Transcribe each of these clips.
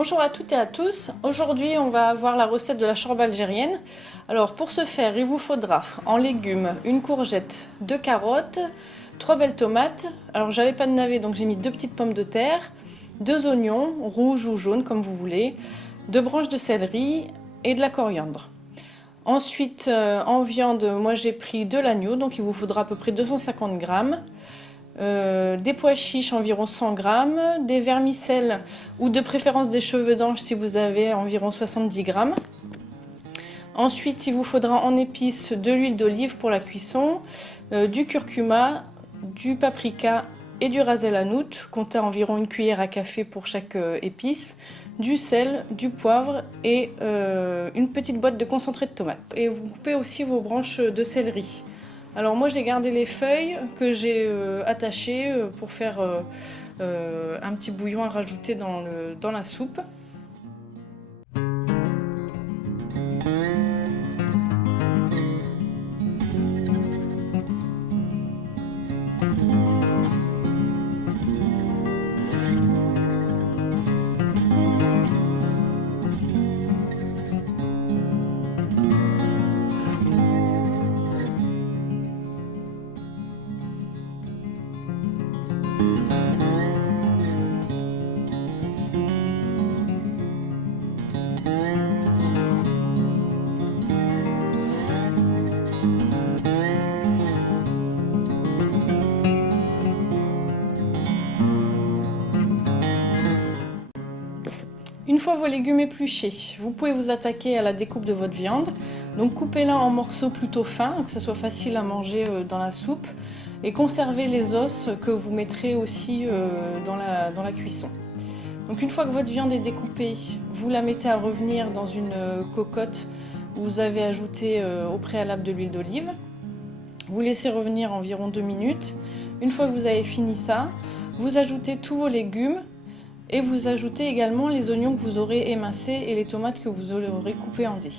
Bonjour à toutes et à tous. Aujourd'hui, on va voir la recette de la chorba algérienne. Alors, pour ce faire, il vous faudra en légumes une courgette, 2 carottes, 3 belles tomates. Alors, j'avais pas de navet, donc j'ai mis 2 petites pommes de terre, 2 oignons, rouges ou jaunes, comme vous voulez, 2 branches de céleri et de la coriandre. Ensuite, en viande, moi j'ai pris de l'agneau, donc il vous faudra à peu près 250 grammes. Des pois chiches environ 100 grammes, des vermicelles ou de préférence des cheveux d'ange si vous avez environ 70 grammes. Ensuite, il vous faudra en épices de l'huile d'olive pour la cuisson, du curcuma, du paprika et du ras el hanout, comptez environ une cuillère à café pour chaque épice, du sel, du poivre et une petite boîte de concentré de tomate. Et vous coupez aussi vos branches de céleri. Alors moi j'ai gardé les feuilles que j'ai attachées pour faire un petit bouillon à rajouter dans la soupe. Une fois vos légumes épluchés, vous pouvez vous attaquer à la découpe de votre viande. Donc coupez-la en morceaux plutôt fins, que ce soit facile à manger dans la soupe. Et conservez les os que vous mettrez aussi dans la cuisson. Donc une fois que votre viande est découpée, vous la mettez à revenir dans une cocotte où vous avez ajouté au préalable de l'huile d'olive. Vous laissez revenir environ 2 minutes. Une fois que vous avez fini ça, vous ajoutez tous vos légumes. Et vous ajoutez également les oignons que vous aurez émincés et les tomates que vous aurez coupées en dés.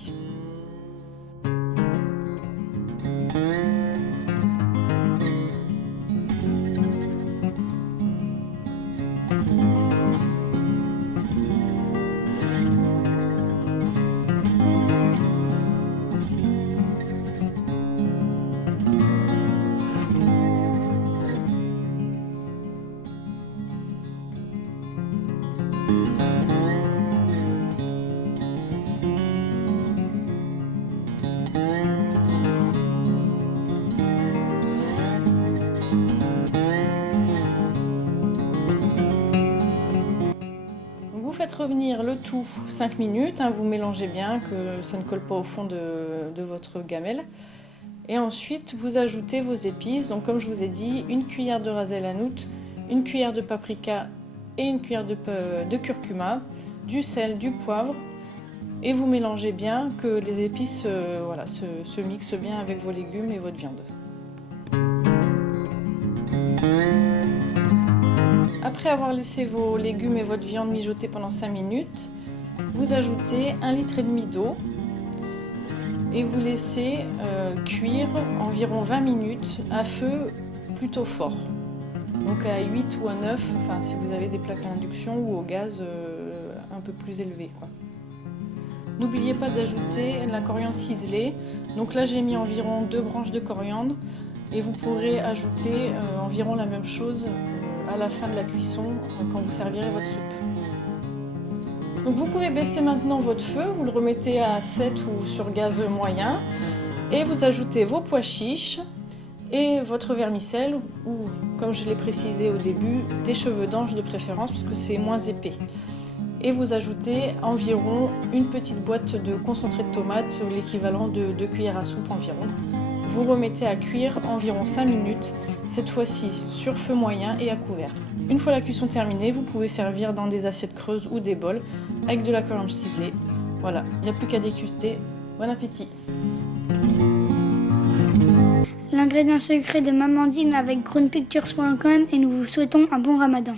Vous faites revenir le tout 5 minutes, vous mélangez bien que ça ne colle pas au fond de votre gamelle. Et ensuite vous ajoutez vos épices, donc comme je vous ai dit, une cuillère de ras el hanout, une cuillère de paprika et une cuillère de curcuma, du sel, du poivre. Et vous mélangez bien que les épices se mixent bien avec vos légumes et votre viande. Après avoir laissé vos légumes et votre viande mijoter pendant 5 minutes, vous ajoutez 1,5 litre d'eau et vous laissez cuire environ 20 minutes à feu plutôt fort. Donc à 8 ou à 9, enfin si vous avez des plaques à induction ou au gaz un peu plus élevé, quoi. N'oubliez pas d'ajouter la coriandre ciselée. Donc là j'ai mis environ 2 branches de coriandre et vous pourrez ajouter environ la même chose à la fin de la cuisson quand vous servirez votre soupe. Donc vous pouvez baisser maintenant votre feu, vous le remettez à 7 ou sur gaz moyen et vous ajoutez vos pois chiches et votre vermicelle ou, comme je l'ai précisé au début, des cheveux d'ange de préférence parce que c'est moins épais. Et vous ajoutez environ une petite boîte de concentré de tomate, l'équivalent de 2 cuillères à soupe environ. Vous remettez à cuire environ 5 minutes, cette fois-ci sur feu moyen et à couvert. Une fois la cuisson terminée, vous pouvez servir dans des assiettes creuses ou des bols avec de la coriandre ciselée. Voilà, il n'y a plus qu'à déguster. Bon appétit! L'ingrédient secret de Mamandine avec groundpictures.com et nous vous souhaitons un bon ramadan.